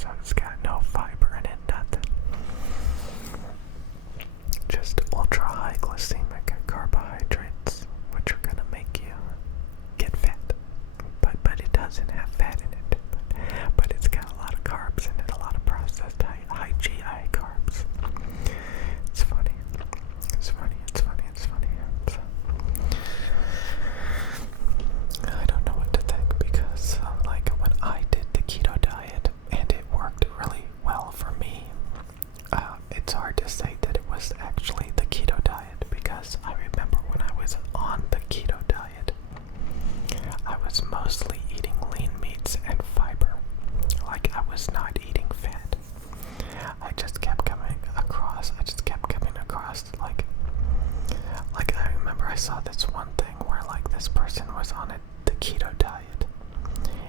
So it's got no fiber in it, nothing. Just ultra high glycemic carbohydrates, which are gonna make you get fat. But it doesn't have fat in it. But it's got a lot of carbs in it, a lot of processed high GI carbs. It's funny. It's funny. So, I don't know what to think because, like, when I did the keto diet and it worked really well for me, it's hard to say that it was actually the keto diet because I remember when I was on the keto diet, I was mostly eating lean meats and fiber. Like, I was not eating fat. I just kept coming across, like I remember I saw this one thing where, like, this person was on the keto diet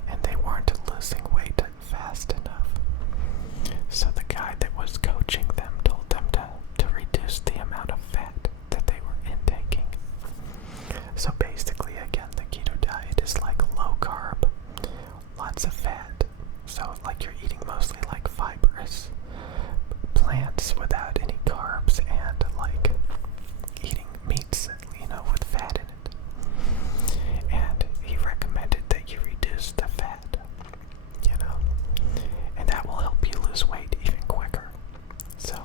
and they weren't losing weight fast enough. So the guy that was coaching them told them to reduce the amount of fat that they were intaking. So basically, again, the keto diet is like low carb, lots of fat. So like you're eating mostly like fibrous plants without any carbs and like eating meats, with fat in it. And he recommended that you reduce the fat, and that will help you lose weight even quicker. So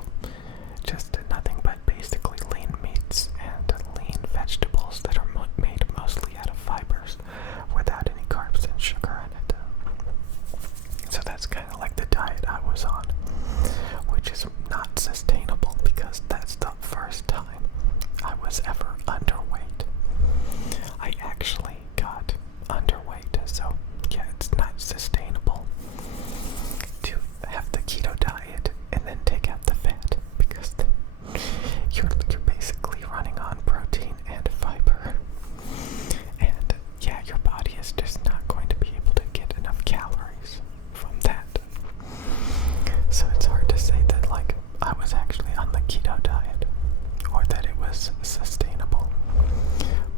just nothing but basically lean meats and lean vegetables that are made mostly out of fibers without any carbs and sugar in it. So that's kind of like the diet I was on, which is not sustainable because that's the first time I was ever underweight. I actually got underweight, so yeah, it's not sustainable to have the keto diet and then take out the fat because then you're basically running on protein and fiber. And yeah, your body is just not going to be able to get enough calories from that. So it's hard to say that, like, I was actually on the keto diet or that it was sustainable.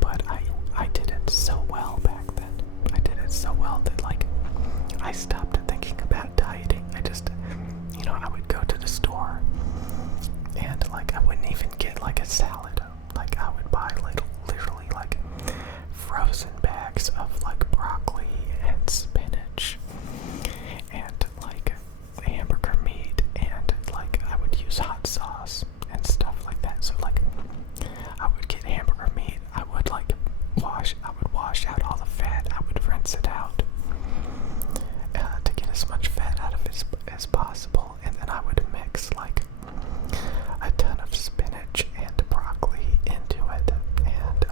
But I did it so well back then. I did it so well that, like, I stopped thinking about dieting. I just, I would go to the store and, like, I wouldn't even get, like, a salad. Like, I would buy, like, literally, like, frozen bags of, like, broccoli and spinach and, like, hamburger meat, and, like, I would use hot sauce and stuff like that. So, like, I would get hamburger meat, I would wash out all the fat, I would rinse it out to get as much fat out of it as possible, and then I would mix, like, a ton of spinach and broccoli into it, and,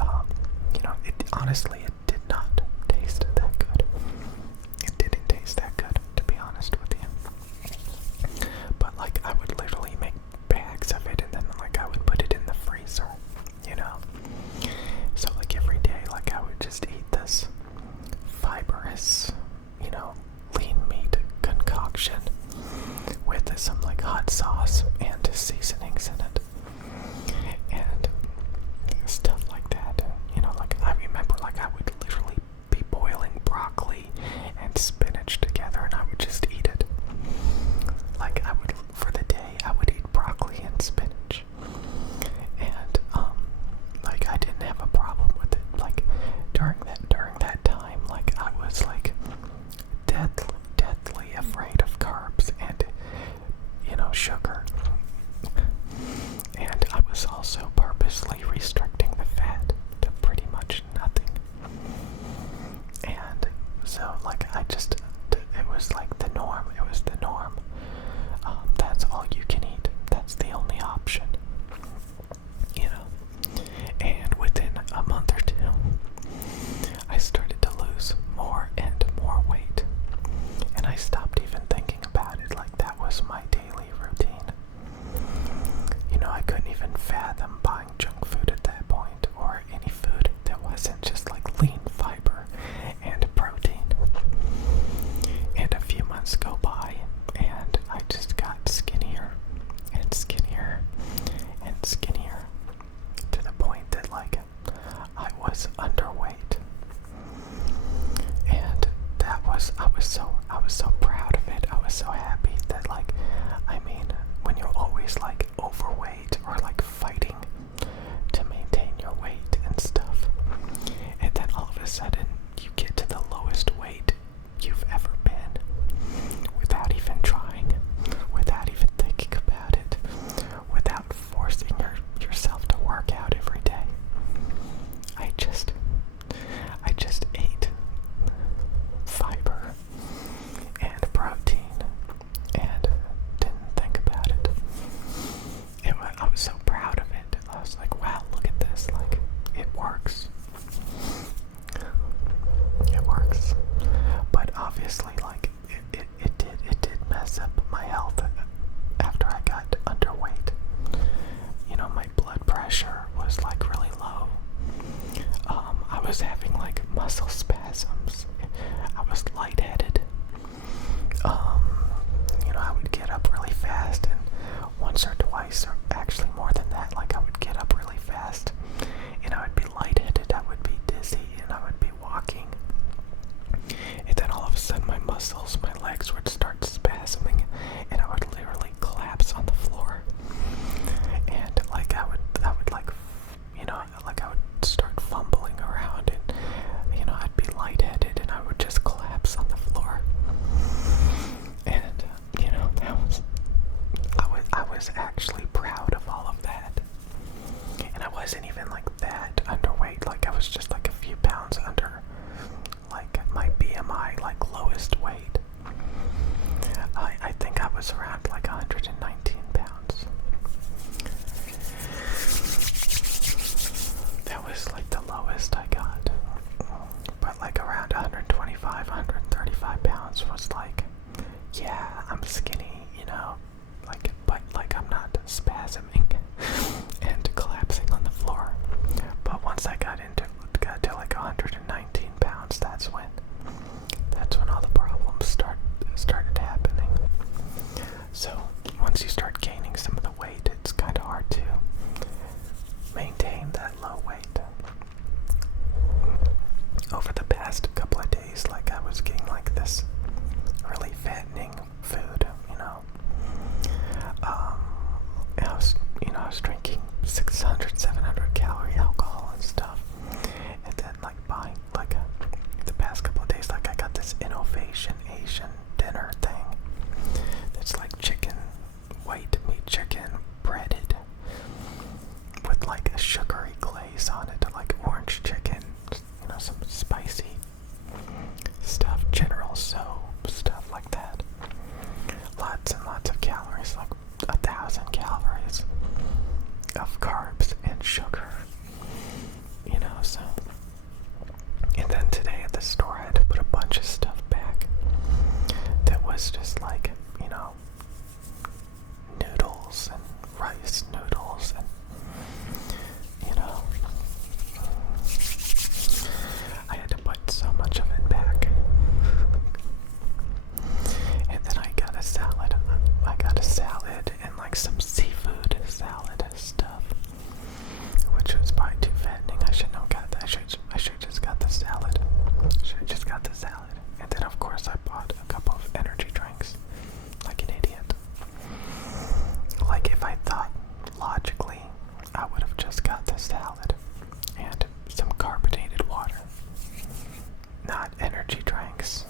honestly, it did not taste that good. It didn't taste that good, to be honest with you. But, like, I would literally make bags of it, and then, like, I would put it in the freezer, So, like, every day, like, I would just eat this fibrous, lean meat concoction um, I would get up really fast, and once or twice, or actually more than that, like I would get up really fast, and I would be lightheaded, I would be dizzy, and I would be walking, and then all of a sudden my muscles, my legs would start spasming, and I would literally collapse on the floor, and like I would like, like I would start fumbling around, and I'd be lightheaded, and I would just collapse on the floor. And I was actually proud of all of that. And I wasn't even like that underweight, like I was just like a few pounds under like my BMI, like lowest weight. I think I was around like 119 pounds. That was like the lowest I got. But like around 125, 135 pounds was like, yeah, I'm skinny, like, but like I'm not spasming and collapsing on the floor. But once I got to like 119 pounds, that's when all the problems started happening. So once you start gaining some of the weight, it's kind of hard to maintain that low weight. Over the past couple of days, like I was getting like this really fattening food, I was drinking 600, 700 calorie alcohol and stuff, and then like buying like the past couple of days, like I got this innovation Asian dinner thing. It's like chicken, white meat chicken, breaded with like a sugary glaze on it, like orange chicken, some spicy stuff, General Soap, stuff like that. Lots and lots of calories, like 1,000 calories of carbs and sugar, so. And then today at the store, I had to put a bunch of stuff back that was just like, noodles and rice noodles and, I had to put so much of it back. And then I got a salad. And like some seafood salad stuff, which was probably too fattening. I shouldn't have got that. I should just got the salad. And then of course I bought a couple of energy drinks, like an idiot. Like if I thought logically, I would have just got the salad and some carbonated water, not energy drinks.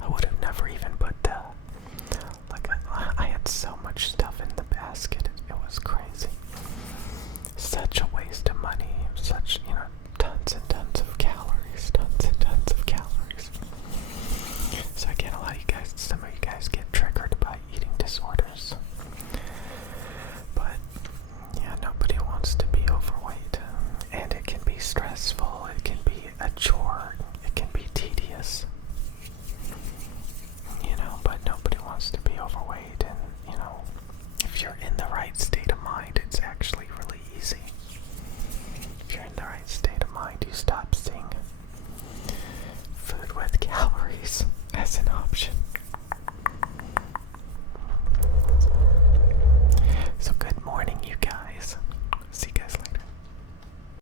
I would have never even put I had so much stuff in the basket, it was crazy. Such a waste of money,